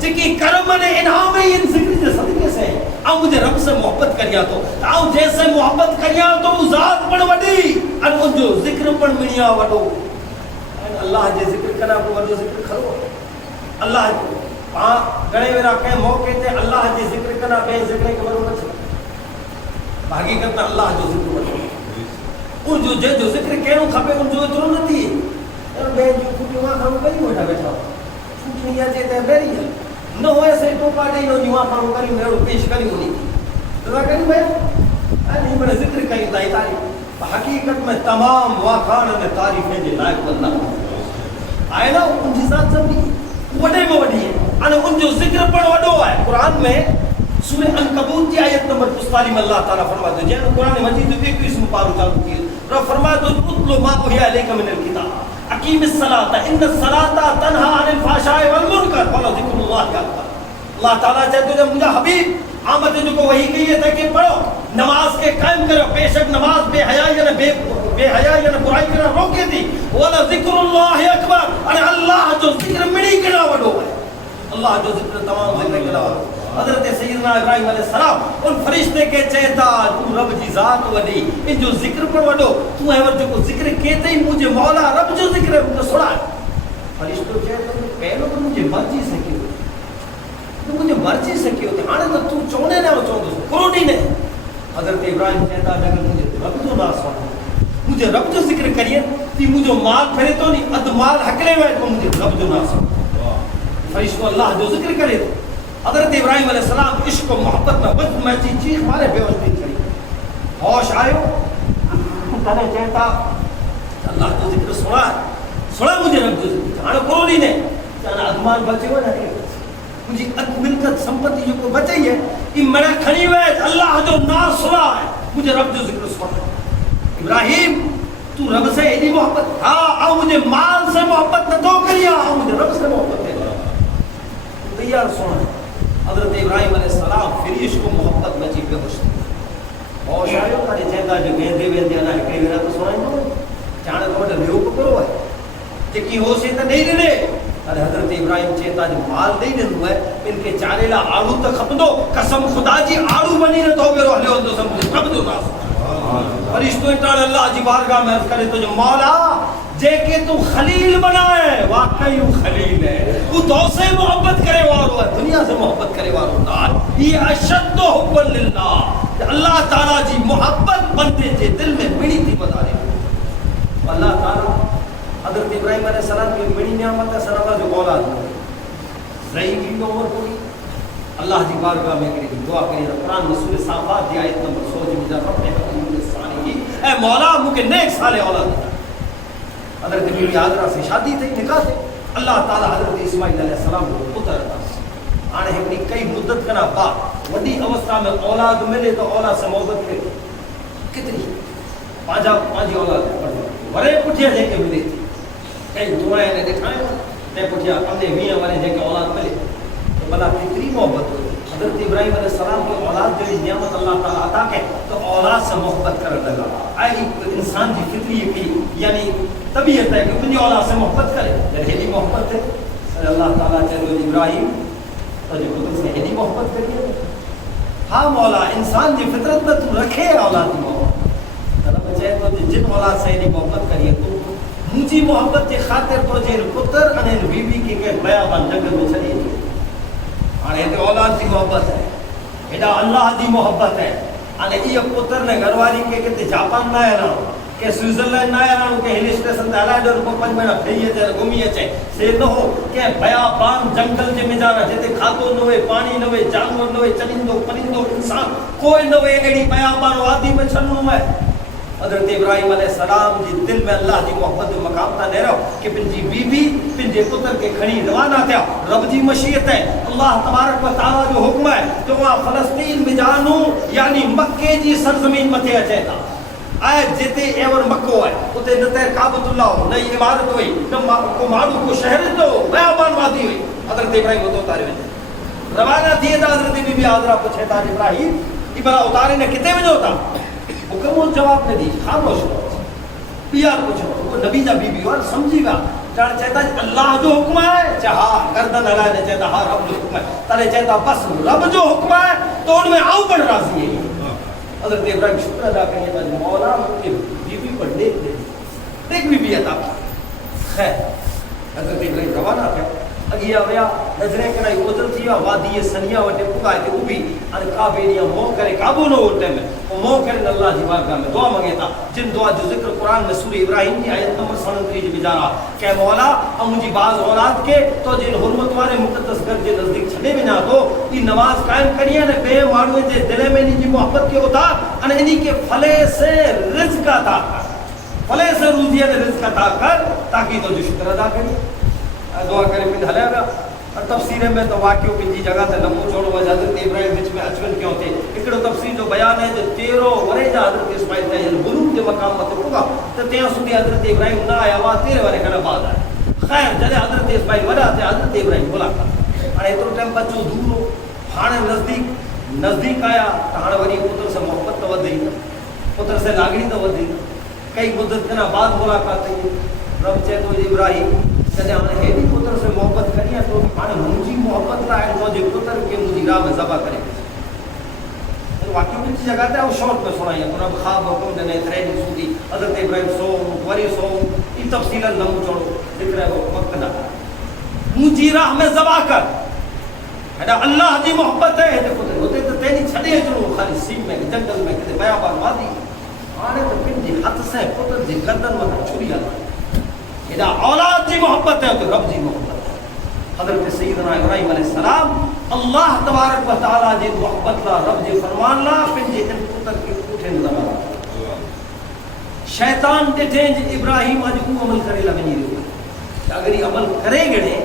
جکی کرم نے انعام ہے ان ذکر کے صدقے سے آؤ مجھے رب سے محبت کریا تو آؤ جیسے محبت کریا تو وہ ذات پڑ وڈی ان ان جو ذکر پڑ منیا وڈو اللہ جے ذکر کرنا کو وڈو ذکر کرو اللہ ہاں گڑے میرا کہ موقع تے اللہ جے ذکر کرنا بے ذکر کے وڈو نہ حقیقت اللہ جو ذکر وڈو ان جو ذکر کہنو کھپے ان جو اترو نہ تھی بے جو کھٹی وہاں کھانو کری موٹا بیٹھا چھوٹی یا چیتے بیری ہے نہ ہوئے سے تو پاٹے نو نیواں کھانو کری میرے پیش کری ہونی تو کری میں نہیں بڑے ذکر کری دائی تاریخ حقیقت میں تمام واقعان میں تعریفیں جے لائق بندہ آئے نا ان کی ذات سب نہیں وڈے میں وڈی ہے ان جو ذکر پڑھ وڈو ہے قرآن میں سورہ عنکبوت کی آیت نمبر 45 میں اللہ تعالیٰ فرماتے ہیں جن قرآن مجید 21 پارو چالو کی رب فرماتے ہیں اتلو ما اوحی الیک من الکتاب اقیم الصلاۃ ان الصلاۃ تنہی عن الفحشاء والمنکر ولذکر اللہ اکبر اللہ تعالیٰ چاہتے ہیں مجھے حبیب آمد جو کو وہی کہی ہے کہ پڑھو نماز کے قائم کرو بے شک نماز بے حیائی یا بے حیائی یا برائی کرنا روکے تھی ولذکر اللہ اکبر اور اللہ جو ذکر مڑی کرنا وڈو ہے اللہ جو ذکر تمام ذکر کرنا وڈو حضرت سیدنا ابراہیم علیہ السلام ان فرشتے کے چہتا تو رب جی ذات وڈی ان جو ذکر پر وڈو تو ہے جو کو ذکر کہتے ہی مجھے مولا رب جو ذکر ہے مجھے سنا ہے فرشتوں چہتا ہے پہلو تو مجھے مرضی سے کیوں تو مجھے مرضی سے کیوں تھے آنے تو چونے نہ ہو چوندو کرونی نے حضرت ابراہیم چہتا ہے اگر مجھے رب جو نہ سنا مجھے رب جو ذکر کریے تی مجھے مال پھرے تو نہیں ادمال حکلے ہوئے تو مجھے رب جو نہ سنا فرشتوں اللہ جو ذکر کرے تو حضرت ابراہیم علیہ السلام عشق و محبت میں وجد میں چیخ مارے بے ہوش نہیں کری ہوش آئے تنے چہتا اللہ تو ذکر سنا مجھے رب جو ذکر آنے کرونی نے چانا ادمان بچے ہوئے نہ مجھے ملکت سمپتی جو کو بچائی ہے کہ میرا کھنی ہوئے اللہ جو نام سنا ہے مجھے رب جو ذکر سنا ابراہیم تو رب سے ایڈی محبت ہاں آؤ مجھے مال سے محبت نہ تو کریا آؤ مجھے رب سے محبت ہے تیار سنا حضرت ابراہیم علیہ السلام پھر عشق و محبت میں چی پہ ہوش اور شاید تاری چہتا جو گیندے ویندے نہ کئی میرا تو سنائیں گے چانے تو بڑا لیو کو کرو ہے چکی ہو سے تو نہیں دینے ارے حضرت ابراہیم چہتا جو مال نہیں دینے ہے ان کے چارے لا آڑو تک خب دو قسم خدا جی آڑو بنی نہ تو میرو حلیو تو سمجھے رب جو ناس فرشتوں اٹھان اللہ جی بارگاہ میں عرض کرے تو جو مولا جے کہ تو خلیل بنائے واقعی وہ خلیل ہے وہ تو سے محبت کرے وارو ہے دنیا سے محبت کرے وارو نار یہ اشد حب للہ اللہ تعالیٰ جی محبت بندے جے دل میں بڑی تھی بتا رہے اللہ تعالیٰ حضرت ابراہیم علیہ السلام کی بڑی نعمت ہے سرابہ جو اولاد ہے رہی بھی عمر کوئی اللہ جی بارگاہ میں کرے دعا کرے قرآن میں سورہ صافات دی آیت نمبر 100 جی مجھے رب نے حکم ثانی اے مولا مجھے نیک سالے اولاد ہے حضرت بیوی حاضرہ سے شادی تھی نکاح تھی اللہ تعالیٰ حضرت اسماعیل علیہ السلام کو پتر عطا آنے اپنی کئی مدت کنا بعد وڈی اوستہ میں اولاد ملے تو اولاد سے محبت کرے کتنی پانچی اولاد ہے ورے پٹھیا جے کے ملے تھی کئی دعائیں نے دکھائیں تے پٹھیا اپنے میاں والے جے کے اولاد ملے تو بلا کتنی محبت ہوئی حضرت ابراہیم علیہ السلام کی اولاد جو نعمت اللہ تعالیٰ عطا کے تو اولاد سے محبت کرنے لگا آئی انسان کی فطری کی یعنی طبیعت ہے کہ اپنی اولاد سے محبت کرے جب ہیلی محبت ہے صلی اللہ تعالیٰ چلو ابراہیم تو جو خود سے ہیلی محبت کریے ہاں مولا انسان کی فطرت میں تو رکھے اولاد کی محبت طلب چاہے تو جن اولاد سے ہیلی محبت کریے تو مجھے محبت کے خاطر تو جن پتر انہیں بی بی کی کہ بیابان جنگل میں چلی گئی آنے تو اولاد کی محبت ہے ایڈا اللہ دی محبت ہے آنے یہ پتر نے گھروالی کے کہتے جاپان نہ ہے نا کہ سوئٹزرلینڈ نہ ہے نا کہ ہل اسٹیشن تے ہلائے کو 5 مہینہ پھریے تے گھومی اچے سے نہ ہو کہ بیابان جنگل جے میں جانا جتے کھاتو نہ ہوئے پانی نہ ہوئے جانور نہ ہوئے چرندو پرندو انسان کوئی نہ ہوئے ایڑی بیابان وادی میں چلنو ہے حضرت ابراہیم علیہ السلام جی دل میں اللہ جی محبت مقام تا نہ رہو کہ پنجی بی بی پنجے پتر کے کھڑی روانہ تھیا رب جی مشیت ہے اللہ تبارک و تعالیٰ جو حکم ہے جو وہاں فلسطین میں جانو یعنی مکے جی سرزمین متھے اچے تا آئے جتے ایور مکو ہے اتے نہ تے کعبۃ اللہ ہو نہ عمارت ہوئی نہ کو ماڑو کو شہر تو بیابان وادی ہوئی حضرت ابراہیم تو اتارے وجہ روانہ تھے تا حضرت بی بی حاضرہ پوچھے تا ابراہیم یہ بڑا اتارے نے کتے وجہ ہوتا حکم جواب نے دی خاموش ہو بیار کچھ وہ نبی جا بی بی اور سمجھی گا چاہے چاہتا اللہ جو حکم ہے چاہا گردن ہلائے نے چاہتا ہاں رب جو حکم ہے تلے چاہتا بس رب جو حکم ہے تو ان میں آؤ بڑھ راضی ہے. حضرت ابراہیم شکر ادا کریے تھا مولا مجھے بیوی پر نیک بیوی عطا خیر. حضرت ابراہیم روانہ تھا اگیا ویا نظریں کرائی ادھر تھیا وادی سنیا وٹے پگائے تے وہ بھی ان کعبے دیا منہ کرے قابو نہ ہوتے میں وہ منہ کرے اللہ دی بارگاہ میں دعا منگے تھا جن دعا جو ذکر قرآن میں سورہ ابراہیم کی آیت نمبر 37 جو بجارا کہ مولا اب مجھے بعض اولاد کے تو جن حرمت والے مقدس گھر کے نزدیک چھڑے بنا دو یہ نماز قائم کریے نے بے مانوے دے دلے میں نہیں جی محبت کے اتار ان انہی کے پھلے سے رزق عطا کر پھلے سے روزیہ نے رزق عطا کر تاکہ تو جو شکر ادا کری دعا کرے پھر ہلے گا. اور تفسیر میں تو واقعوں پنجی جگہ تے لمبو چھوڑو وجہ حضرت ابراہیم وچ میں اچھن کیوں تھے ایکڑو تفسیر جو بیان ہے جو 13 ورے جا حضرت اسماعیل تے بلوغ کے مقام تے پگا تے تیاں سودی حضرت ابراہیم نہ آیا وا 13 ورے کنا بعد آیا. خیر جلے حضرت اسماعیل وڑا تے حضرت ابراہیم بولا ہن ایترو ٹائم بچو دور ہو ہانے نزدیک آیا ہاں وری پتر سے محبت تو ودی پتر سے لاگڑی تو ودی کئی مدت کنا بعد ملاقات ہوئی. رب چے تو ابراہیم جدے ہم نے ہیڈی پتر سے محبت کری ہے تو ہمیں مجھے محبت رہا ہے مجھے پتر کے مجھے راہ میں ذبح کرے تو واقعی کچھ جگہ ہے وہ شوق میں سنائی ہے تو رب خواب حکم دینے ترین سودی حضرت ابراہیم سو وری سو یہ تفصیل نمو چھوڑو ذکر ہے وہ وقت نہ مجھے راہ میں ذبح کر ہے اللہ دی محبت ہے پتر ہوتے تو تیری چھڑے چلو خالی سیم میں جنگل میں کتے بیابان وادی آنے تو کن جی ہاتھ سے پتر جی گردن میں چھری آتا اذا اولاد جی محبت ہے تو رب جی محبت ہے. حضرت سیدنا ابراہیم علیہ السلام اللہ تبارک و تعالی جی محبت لا رب جی فرمان لا پن جی ان پتر کے کوٹھے نظر شیطان ڈٹھے جی ابراہیم اج کو عمل کرے لگنی رہو اگر یہ عمل کرے گڑے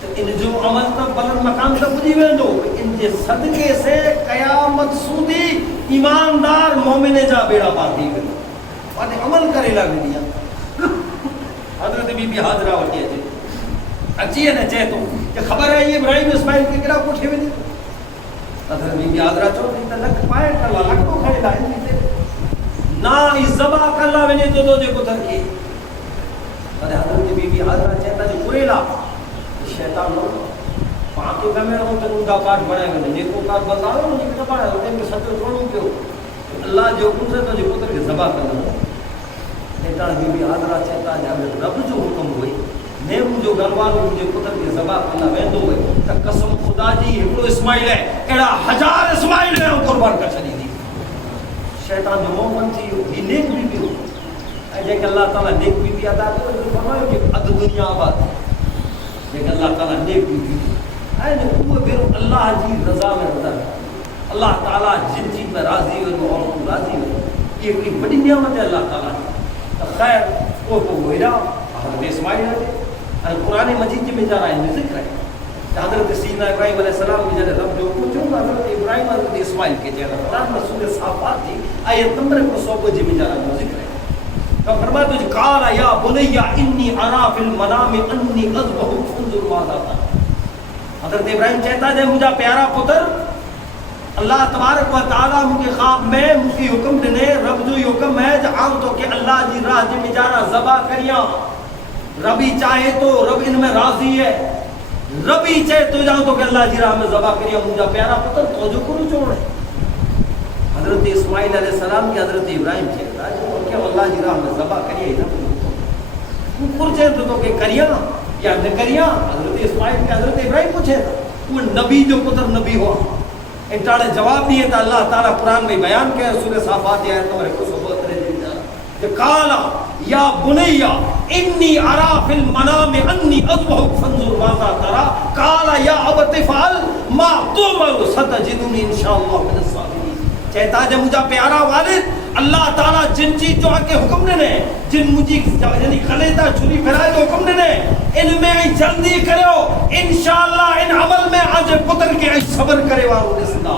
تو ان جو عمل تو بلند مقام تک پہنچی ویندو ان جے صدقے سے قیامت سودی ایماندار مومن جا بیڑا پار تھی ویندو اور عمل کرے لگنی حضرت بی بی حاضرہ وٹی ہے اچھی ہے نا چاہے تو کہ خبر ہے یہ ابراہیم اسماعیل کے گرا کوٹھے میں حضرت بی بی حاضرہ چوتھی تے لکھ پائے کلا لکھ تو کھڑے لائن تے نا ذبح کلا ونے تو جو پتر کی ارے حضرت بی بی حاضرہ چاہتا جو پوریلا شیطان لو پاک کے میں ہوں تو دا کار بڑا ہے نیکو کار بنداو نہیں کہ بڑا ہے تے سچو چھوڑوں کیوں اللہ جو حکم سے تو جو پتر کے ذبح کرنا نیتا بی بی حاضرہ چاہتا ہے رب جو حکم ہوئی نیو جو گھروالو مجھے پتر کے ذبح کرنا ویندو ہوئے تا قسم خدا جی ہکڑو اسماعیل ہے اڑا 1000 اسماعیل ہے قربان کر چھڈی دی. شیطان جو مومن تھی یہ نیک بی بی ہو جے کہ اللہ تعالی نیک بی بی عطا کرے تو فرمایا کہ اد دنیا آباد جے کہ اللہ تعالی نیک بی بی ہے نے وہ بیرو اللہ جی رضا میں رضا اللہ تعالی جن چیز میں راضی ہو اور کو راضی ہو یہ بڑی بڑی نعمت ہے اللہ تعالی. خیر وہ تو وہیرا حضرت اسماعیل ہے قرآن مجید میں جا رہا ہے ذکر ہے حضرت سیدنا ابراہیم علیہ السلام کی جگہ رب جو پوچھوں حضرت ابراہیم حضرت اسماعیل کے جگہ قرآن میں سورہ صافات تھی آیت نمبر 100 جی میں جا رہا ہے ذکر ہے تو فرمایا تو قال یا بنی انی ارا فی المنام انی اذبحک فانظر ماذا ترى. حضرت ابراہیم چاہتا ہے مجھا پیارا پتر اللہ تبارک و تعالی مجھے خواب میں مجھے حکم دینے رب جو حکم ہے جہاں تو کہ اللہ جی راہ جی مجارہ ذبح کریاں ربی چاہے تو رب ان میں راضی ہے ربی چاہے تو جہاں تو کہ اللہ جی راہ میں ذبح کریاں مجھا پیارا پتر تو جو کرو چھوڑے. حضرت اسماعیل علیہ السلام کی حضرت ابراہیم چاہتا ہے کہ اللہ جی راہ میں ذبح کریے پر چاہے تو کہ کریاں یا نہ کریاں حضرت اسماعیل کے حضرت ابراہیم پوچھے وہ نبی جو پتر نبی ہوا انٹاڑے جواب دیے تھا اللہ تعالیٰ قرآن میں بیان کیا ہے سورہ صافات آیت نمبر 172 کہ قال یا بنی انی ارا فی المنام انی اذبحک فانظر ماذا ترى قال یا ابت افعل ما تؤمر ستجدنی انشاءاللہ من الصابرین. چاہتا ہے مجھا پیارا والد اللہ تعالیٰ جن چیز جو آکے حکم دینے جن مجھے یعنی خلیتا چھری پھرائے تو حکم دینے ان میں جلدی کرو انشاءاللہ ان عمل میں آج پتر کے صبر کرے وارو رسدہ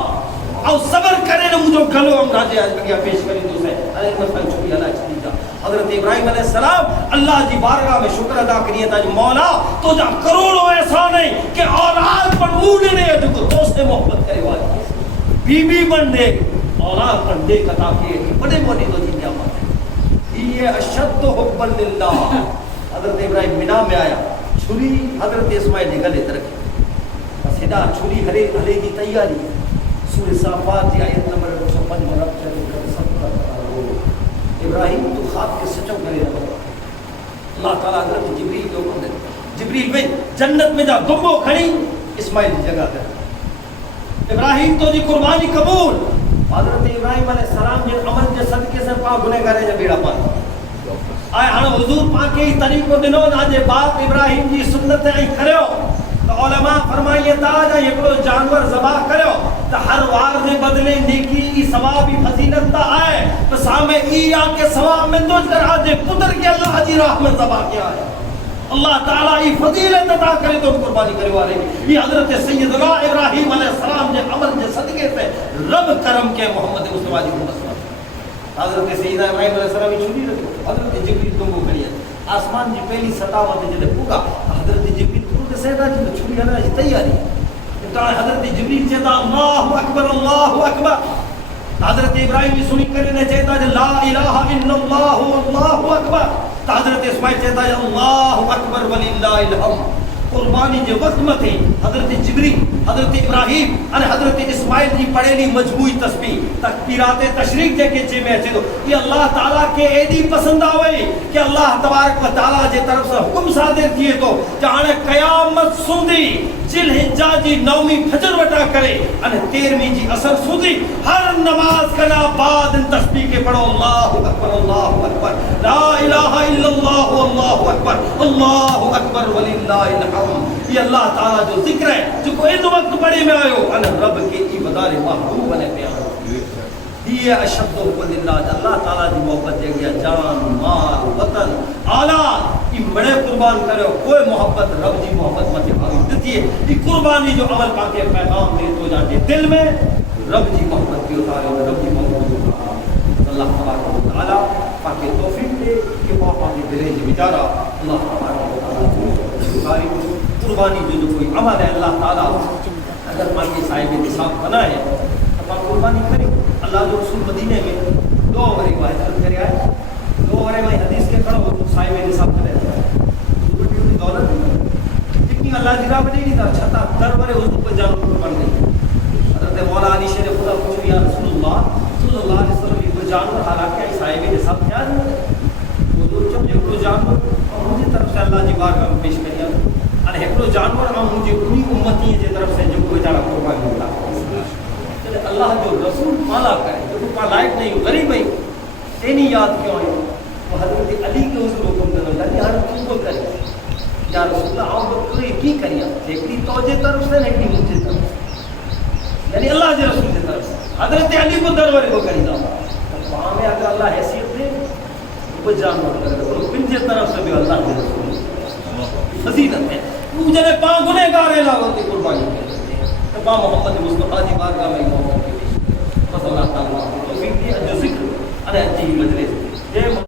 اور صبر کرے نہ مجھو گلو ہم راجے آج بگیا پیش کریں دو سے علیہ وسلم چھوڑی اللہ چھوڑی جا. حضرت ابراہیم علیہ السلام اللہ جی بارگاہ میں شکر ادا کریے تھا مولا تو جا کروڑوں ایسا نہیں کہ اولاد پر موڑنے ہے جو کو دوست محبت کرے والی بی بی بن دے اولاد پر دے کتا کیے بڑے بڑے تو جی نعمت ہے یہ اشد حب للہ حضرت ابراہیم مینا میں آیا چھری حضرت اسماعیل نے گلے تے رکھی بس ہدا چھری ہلے کی تیاری سورہ صافات کی آیت نمبر 105 میں رب چلے کر سب کا ابراہیم تو خواب کے سچوں کرے رہا اللہ تعالیٰ حضرت جبریل کو حکم دے جبریل میں جنت میں جا گمبو کھڑی اسماعیل کی جگہ کر ابراہیم تو جی قربانی قبول حضرت ابراہیم علیہ السلام جے عمل جے صدقے سے پا گنہگارے جا بیڑا پان آئے ہاں حضور پاک کے طریقوں دنوں نہ جے باپ ابراہیم جی سنت ای کھڑیو تو علماء فرمائیے تاجا یکڑو جانور ذبح کرو تو ہر وار دے بدلے نیکی ثواب فضیلت تا آئے تو سامنے ای آ کے ثواب میں تو کر آجے پتر کے اللہ جی راہ میں ذبح کیا ہے اللہ تعالیٰ ای فضیلت عطا کرے تو قربانی کرے والے یہ حضرت سیدنا ابراہیم علیہ السلام جے عمل جے صدقے سے رب کرم کے محمد مصطفیٰ جی کو حضرت سیدنا ابراہیم علیہ السلام کی چھوٹی رکھو حضرت جبریل تم کو کھڑی ہے آسمان جی پہلی سطح ہوتے جلے پوگا حضرت جبریل کو سیدنا جی چھوٹی ہے نا جی تیاری حضرت جبریل چہتا اللہ اکبر حضرت ابراہیم بھی سنی کرنے چہتا جی لا الہ الا اللہ اکبر حضرت اسماعیل چہتا جی اللہ اکبر وللہ الحمد قربانی جو وقت میں تھی حضرت جبریل حضرت ابراہیم اور حضرت اسماعیل کی پڑھیلی مجموعی تسبیح تکبیرات تشریق جے کے چے میں اچے دو یہ اللہ تعالیٰ کے ایدی پسند آوئی کہ اللہ تبارک و تعالیٰ جے طرف سے حکم صادر کیے تو جانے قیامت سندی جل ہجا جی نومی فجر وٹا کرے اور 13ویں جی اثر سندی ہر نماز کنا بعد ان تسبیح کے پڑھو اللہ اکبر لا الہ الا اللہ اکبر وللہ الحمد یہ اللہ تعالیٰ جو ذکر ہے جو کو ان وقت پڑھے میں آئے ہو ان رب کے عبادار محبوب بنے پیار یہ اشد حب للہ اللہ تعالیٰ دی محبت دے گیا جان مال وطن آلات یہ بڑے قربان کرے ہو کوئی محبت رب دی محبت مجھے بھائی دیتی ہے یہ قربانی جو عمل پاکے پیغام دے تو جاتے دل میں رب دی محبت کی اتارے ہو رب دی محبت کی اتارے اللہ تبارک و تعالیٰ پاکے توفیق دے کہ پاپا کی دلے جی بچارا اللہ تبارک و تعالیٰ قربانی جو کوئی عمل ہے اللہ تعالیٰ اگر پاکی صاحب نصاب بنا ہے تو آپ قربانی کریں اللہ جو رسول مدینے میں 2 وری کو حضرت کرے آئے 2 وری میں حدیث کے کھڑا ہو صاحب نصاب کرے حضور کی دولت جتنی اللہ جی راہ بنے نہیں تھا چھتا در ورے حضور پر جانو قربان گئی حضرت مولا علی شیر خدا پوچھو یا رسول اللہ صلی اللہ علیہ وسلم یہ جانور حالانکہ صاحب نصاب کیا ہے حضور جب یہ جانور اور مجھے طرف سے اللہ جی بارگاہ میں پیش کریا اور ایکڑو جانور ہم مجھے انہی امتی کی طرف سے جو کوئی جانا قربان ہوتا ہے اللہ جو رسول مالا کرے جو تو لائق نہیں ہو غریب نہیں تینی یاد کیوں ہے وہ حضرت علی کے حضور حکم دینا اللہ ہر چیز کو کرے یا رسول اللہ آپ کو کی کریا ایکڑی توجہ طرف سے نہیں مجھے طرف سے یعنی اللہ کے رسول کی طرف سے حضرت علی کو دربار کو کری دا وہاں میں اگر اللہ حیثیت دے وہ جانور کرے تو پنجے طرف سے بھی اللہ کے رسول فضیلت ہے مجھے پا گنے گارے لاغوں کی قربانی کرتے ہیں با محمد مصطفیٰ جی بارگاہ میں محمد کی بس اللہ تعالیٰ توفیق دی جو ذکر انہیں اچھی مجلس